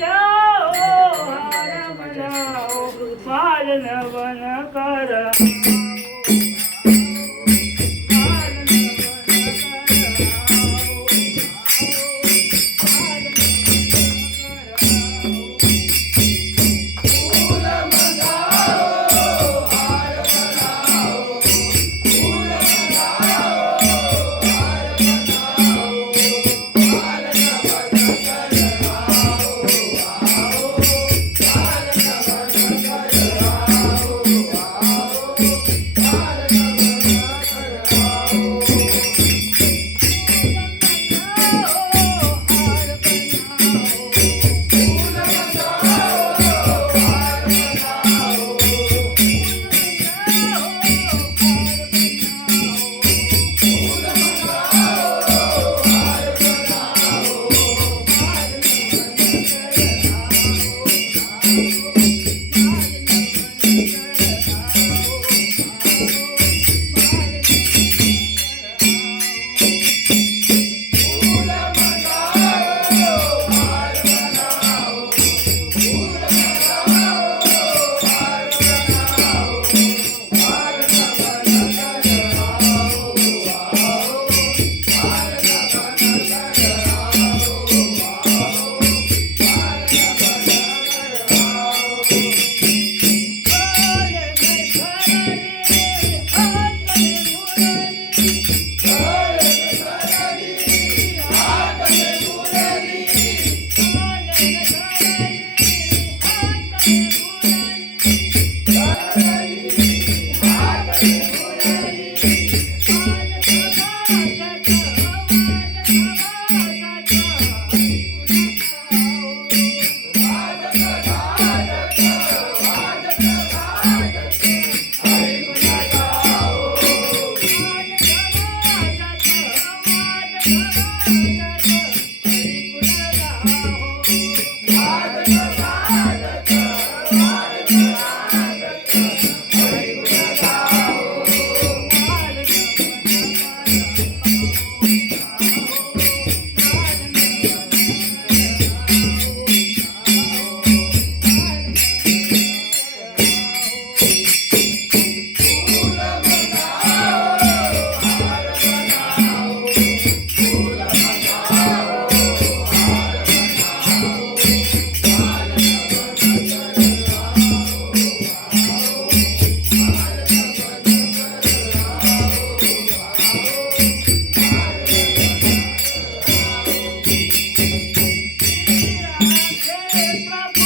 जाओ हरम जाओ पालन बन कर রাখো Yeah. letra